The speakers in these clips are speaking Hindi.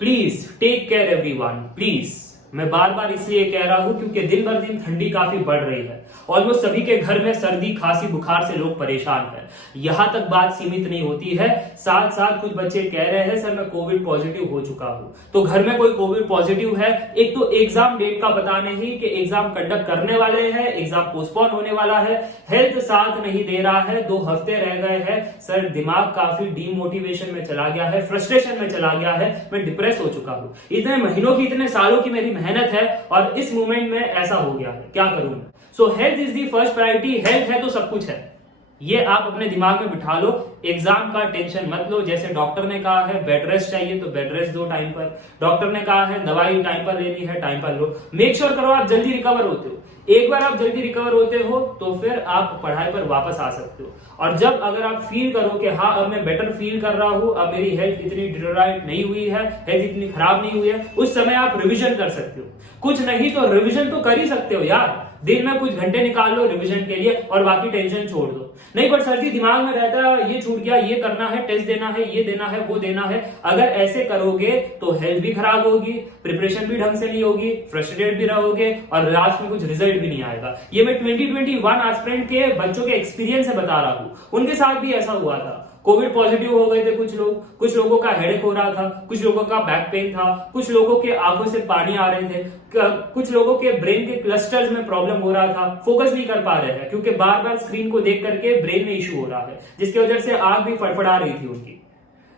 Please take care everyone, please. मैं बार बार इसलिए कह रहा हूं क्योंकि दिन भर दिन ठंडी काफी बढ़ रही है। ऑलमोस्ट सभी के घर में सर्दी खांसी बुखार से लोग परेशान हैं। यहां तक बात सीमित नहीं होती है, साथ साथ कुछ बच्चे कह रहे हैं सर मैं कोविड पॉजिटिव हो चुका हूं। तो घर में कोई कोविड पॉजिटिव है, एक तो एग्जाम डेट का पता नहीं कि एग्जाम कंडक्ट करने वाले हैं, एग्जाम पोस्टपोन होने वाला है, हेल्थ साथ नहीं दे रहा है, 2 हफ्ते रह गए हैं सर, दिमाग काफी डीमोटिवेशन में चला गया है, फ्रस्ट्रेशन में चला गया है, मैं डिप्रेस हो चुका हूं। इतने महीनों की इतने सालों की मेरी मेहनत है और इस मोमेंट में ऐसा हो गया है, क्या करूं मैं। सो health is the first priority. Health है तो सब कुछ है, ये आप अपने दिमाग में बिठा लो। एग्जाम का टेंशन मत लो। जैसे डॉक्टर ने कहा है बेड रेस्ट चाहिए तो बेड रेस्ट दो टाइम पर, डॉक्टर ने कहा है दवाई टाइम पर लेनी है टाइम पर लो। मेक श्योर करो आप जल्दी रिकवर होते हो। एक बार आप जल्दी रिकवर होते हो तो फिर आप पढ़ाई पर वापस आ सकते हो। और जब अगर आप फील करो कि हाँ अब मैं बेटर फील कर रहा हूं, अब मेरी हेल्थ इतनी डिटोराइट नहीं हुई है, हेल्थ इतनी खराब नहीं हुई है, उस समय आप रिविजन कर सकते हो। कुछ नहीं तो रिविजन तो कर ही सकते हो यार, दिन में कुछ घंटे निकाल लो रिवीजन के लिए और बाकी टेंशन छोड़ दो। नहीं पर सर जी दिमाग में रहता है ये छूट गया, ये करना है, टेस्ट देना है, ये देना है, वो देना है। अगर ऐसे करोगे तो हेल्थ भी खराब होगी, प्रिपरेशन भी ढंग से नहीं होगी, फ्रस्ट्रेटेड भी रहोगे और लास्ट में कुछ रिजल्ट भी नहीं आएगा। ये मैं 2021 एस्पिरेंट के बच्चों के एक्सपीरियंस से बता रहा हूं, उनके साथ भी ऐसा हुआ था। कोविड पॉजिटिव हो गए थे कुछ लोगों का हेडेक हो रहा था, कुछ लोगों का बैक पेन था, कुछ लोगों के आंखों से पानी आ रहे थे, कुछ लोगों के ब्रेन के क्लस्टर्स में प्रॉब्लम हो रहा था, फोकस नहीं कर पा रहे हैं क्योंकि बार बार स्क्रीन को देख करके ब्रेन में इश्यू हो रहा है, जिसकी वजह से आंख भी फड़फड़ा रही थी उनकी।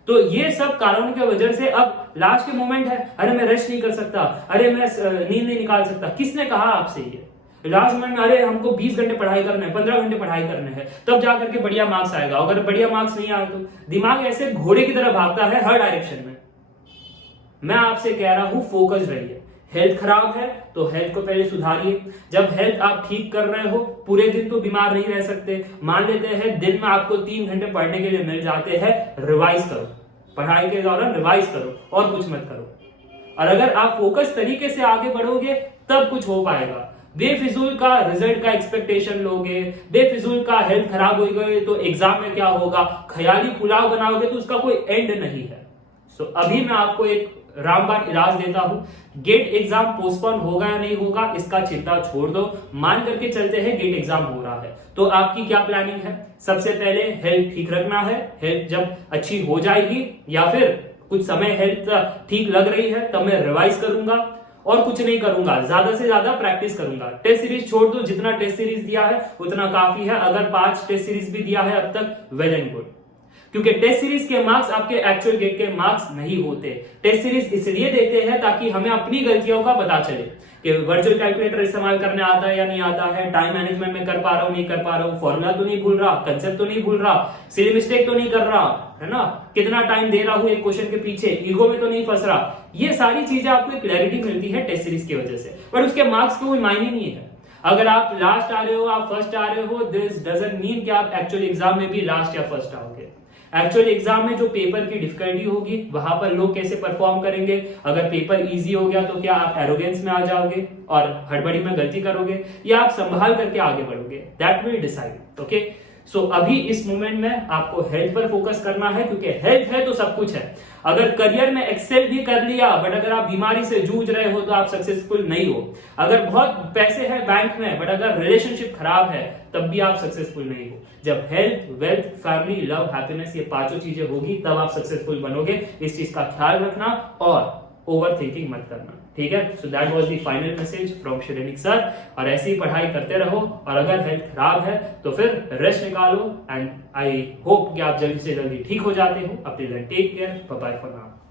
तो ये सब कारणों की वजह से अब लास्ट के मोमेंट है, अरे मैं रेस्ट नहीं कर सकता, अरे मैं नींद नहीं निकाल सकता। किसने कहा आपसे ये? लास्ट में अरे हमको 20 घंटे पढ़ाई करना है, 15 घंटे पढ़ाई करने हैं, तब जाकर के बढ़िया मार्क्स आएगा। अगर बढ़िया मार्क्स नहीं आए तो दिमाग ऐसे घोड़े की तरह भागता है हर डायरेक्शन में। मैं आपसे कह रहा हूं फोकस रहिए। हेल्थ खराब है तो हेल्थ को पहले सुधारिए। जब हेल्थ आप ठीक कर रहे हो, पूरे दिन तो बीमार नहीं रह सकते, मान लेते हैं दिन में आपको 3 घंटे पढ़ने के लिए मिल जाते हैं, रिवाइज करो, पढ़ाई के दौरान रिवाइज करो और कुछ मत करो। और अगर आप फोकस तरीके से आगे बढ़ोगे तब कुछ हो पाएगा। बेफिजूल का रिजल्ट का एक्सपेक्टेशन लोगे, बेफिजूल का हेल्थ खराब हो गए तो एग्जाम में क्या होगा, ख्याली पुलाव बनाओगे तो उसका कोई एंड नहीं है। सो अभी मैं आपको एक रामबाण इलाज देता हूं। गेट एग्जाम पोस्टपोन होगा या नहीं होगा इसका चिंता छोड़ दो, मान करके चलते हैं गेट एग्जाम हो रहा है तो आपकी क्या प्लानिंग है। सबसे पहले हेल्थ ठीक रखना है। हेल्थ जब अच्छी हो जाएगी या फिर कुछ समय हेल्थ ठीक लग रही है तब मैं रिवाइज करूंगा और कुछ नहीं करूंगा, ज्यादा से ज्यादा प्रैक्टिस करूंगा। टेस्ट सीरीज छोड़ दो, जितना टेस्ट सीरीज दिया है उतना काफी है। अगर 5 टेस्ट सीरीज भी दिया है अब तक, वेल एंड गुड, क्योंकि टेस्ट सीरीज के मार्क्स आपके एक्चुअल गेट के मार्क्स नहीं होते। टेस्ट सीरीज इसलिए देते हैं ताकि हमें अपनी गलतियों का पता चले कि वर्चुअल कैलकुलेटर इस्तेमाल करने आता है या नहीं आता है, टाइम मैनेजमेंट में कर पा रहा हूं नहीं कर पा रहा हूं, फॉर्मूला तो नहीं भूल रहा, कंसेप्ट तो नहीं भूल रहा, सिली मिस्टेक तो नहीं कर रहा है ना, कितना टाइम दे रहा हूं एक क्वेश्चन के पीछे, ईगो में तो नहीं फंस रहा। ये सारी चीजें आपको क्लैरिटी मिलती है टेस्ट सीरीज की वजह से, पर उसके मार्क्स को कोई मायने नहीं है। अगर आप लास्ट आ रहे हो, आप फर्स्ट आ रहे हो, दिस डजंट मीन कि आप एक्चुअल एग्जाम में भी लास्ट या फर्स्ट आओगे। एक्चुअल एग्जाम में जो पेपर की डिफिकल्टी होगी वहां पर लोग कैसे परफॉर्म करेंगे। अगर पेपर इजी हो गया तो क्या आप एरोगेंस में आ जाओगे और हड़बड़ी में गलती करोगे, या आप संभाल करके आगे बढ़ोगे, दैट विल डिसाइड। ओके, सो अभी इस मोमेंट में आपको हेल्थ पर फोकस करना है क्योंकि हेल्थ है तो सब कुछ है। अगर करियर में एक्सेल भी कर लिया बट अगर आप बीमारी से जूझ रहे हो तो आप सक्सेसफुल नहीं हो। अगर बहुत पैसे हैं बैंक में बट अगर रिलेशनशिप खराब है तब भी आप सक्सेसफुल नहीं हो। जब health, wealth, family, love, happiness ये 5 चीजें होगी तब आप सक्सेसफुल बनोगे। इस चीज का ख्याल रखना और ओवर थिंकिंग मत करना, ठीक है। So that was the final message from Shrenik sir. और ऐसे ही पढ़ाई करते रहो और अगर हेल्थ खराब है तो फिर रेस्ट निकालो एंड आई होप कि आप जल्दी से जल्दी ठीक हो जाते हो। अपनी take care, bye bye for now.